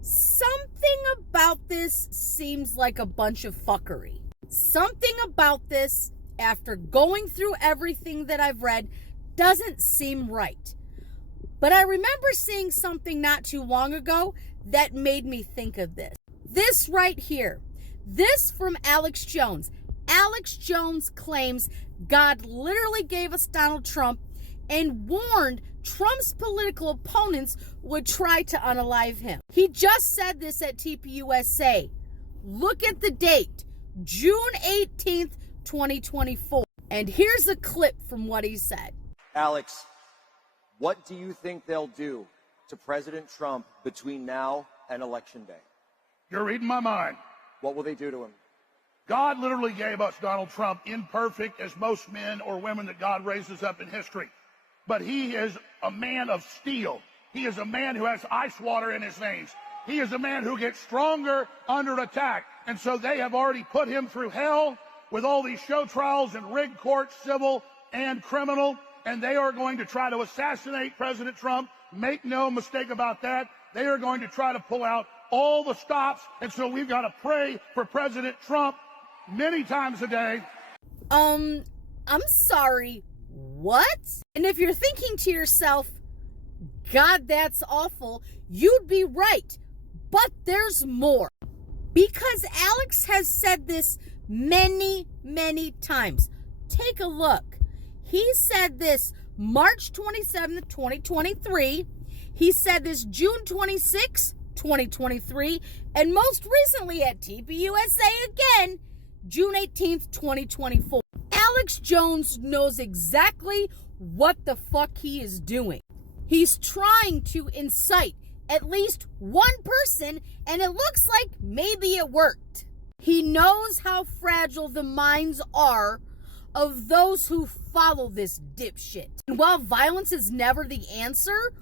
Something about this seems like a bunch of fuckery. Something about this, after going through everything that I've read, doesn't seem right. But I remember seeing something not too long ago that made me think of this. This right here. This from Alex Jones. Alex Jones claims God literally gave us Donald Trump and warned Trump's political opponents would try to unalive him. He just said this at TPUSA. Look at the date, June 18th, 2024. And here's a clip from what he said. Alex, what do you think they'll do to President Trump between now and Election Day? You're reading my mind. What will they do to him? God literally gave us Donald Trump, imperfect as most men or women that God raises up in history. But he is a man of steel. He is a man who has ice water in his veins. He is a man who gets stronger under attack. And so they have already put him through hell with all these show trials and rigged courts, civil and criminal. And they are going to try to assassinate President Trump. Make no mistake about that. They are going to try to pull out all the stops. And so we've got to pray for President Trump many times a day. I'm sorry. What? And if you're thinking to yourself, God, that's awful, you'd be right. But there's more. Because Alex has said this many, many times. Take a look. He said this March 27th, 2023. He said this June 26th, 2023. And most recently at TPUSA again, June 18th, 2024. Alex Jones knows exactly what the fuck he is doing. He's trying to incite at least one person, and it looks like maybe it worked. He knows how fragile the minds are of those who follow this dipshit. And while violence is never the answer,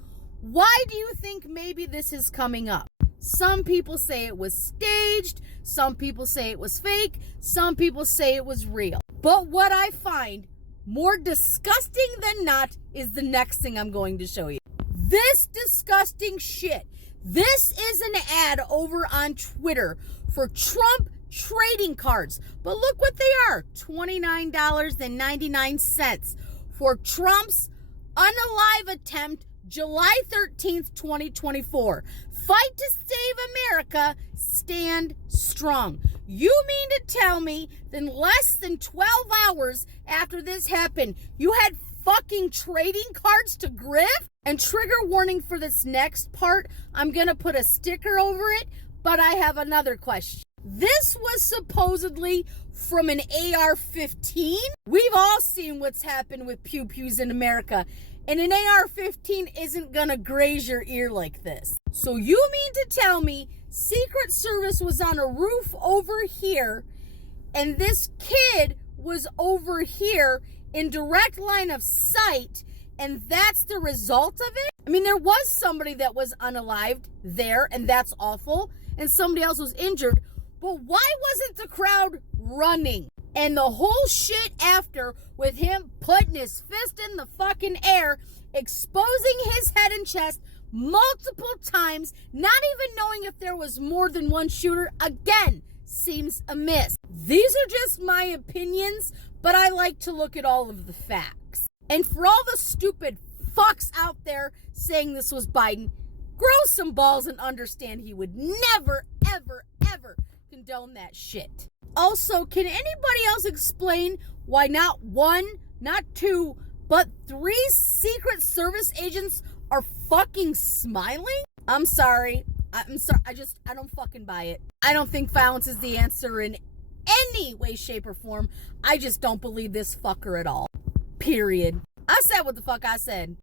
why do you think maybe this is coming up? Some people say it was staged, some people say it was fake, some people say it was real. But what I find more disgusting than not is the next thing I'm going to show you. This disgusting shit. This is an ad over on Twitter for Trump trading cards. But look what they are. $29.99 for Trump's unalive attempt, July 13th, 2024. Fight to save America. Stand strong. You mean to tell me that in less than 12 hours after this happened, you had fucking trading cards to grift? And trigger warning for this next part, I'm going to put a sticker over it, but I have another question. This was supposedly from an AR-15. We've all seen what's happened with pew-pews in America, and an AR-15 isn't going to graze your ear like this. So you mean to tell me Secret Service was on a roof over here, and this kid was over here in direct line of sight, and that's the result of it? I mean, there was somebody that was unalived there, and that's awful, and somebody else was injured, but why wasn't the crowd running? And the whole shit after, with him putting his fist in the fucking air, exposing his head and chest multiple times, not even knowing if there was more than one shooter, again, seems amiss. These are just my opinions, but I like to look at all of the facts. And for all the stupid fucks out there saying this was Biden, grow some balls and understand he would never, ever, ever condone that shit. Also, can anybody else explain why not one, not two, but 3 Secret Service agents are fucking smiling? I'm sorry. I don't fucking buy it. I don't think violence is the answer in any way, shape, or form. I just don't believe this fucker at all. Period. I said what the fuck I said.